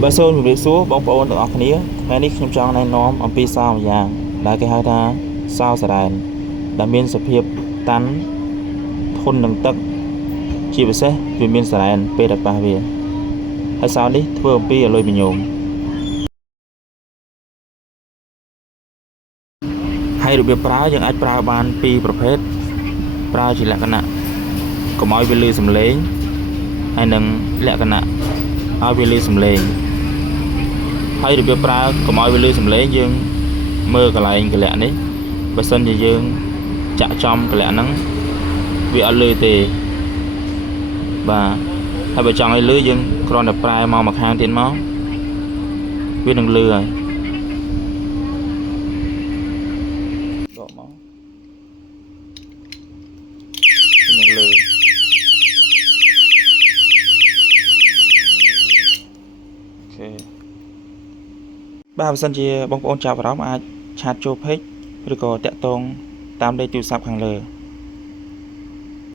Bà Sơn chuẩn bị xuống bóng bóngទាំងអស់គ្នាថ្ងៃនេះខ្ញុំចង់ណែនាំអំពីសោម្យ៉ាងដែលគេហៅថាសោសារ៉ែនដែលមានសភាពតាន់ធន់នឹងទឹកជាពិសេសវាមានសារ៉ែនពេលដែលប៉ះវាហើយសោនេះធ្វើអំពីអាលុយមីញ៉ូមហើយរបៀបប្រើយើងអាចប្រើបានពីរប្រភេទប្រើជាលក្ខណៈកុំឲ្យវាលឺសំឡេងហើយនឹងលក្ខណៈឲ្យវាលឺសំឡេងហើយរបៀបប្រើកុំឲ្យវាលឺសំឡេងយើងមើលកន្លែងកលៈនេះបើសិនជាយើងចាក់ចំកលៈហ្នឹងវាអត់លឺទេបាទហើយបើចង់ឲ្យលឺយើងគ្រាន់តែប្រែមកខាងទៀតមកវានឹងលឺហើយដកមកវានឹងលឺអូខេបាទបើសិនជាបងប្អូនចាប់អារម្មណ៍អាចឆាតចូល page ឬក៏តាក់ទងតាមលេខទូរស័ព្ទខាងលើ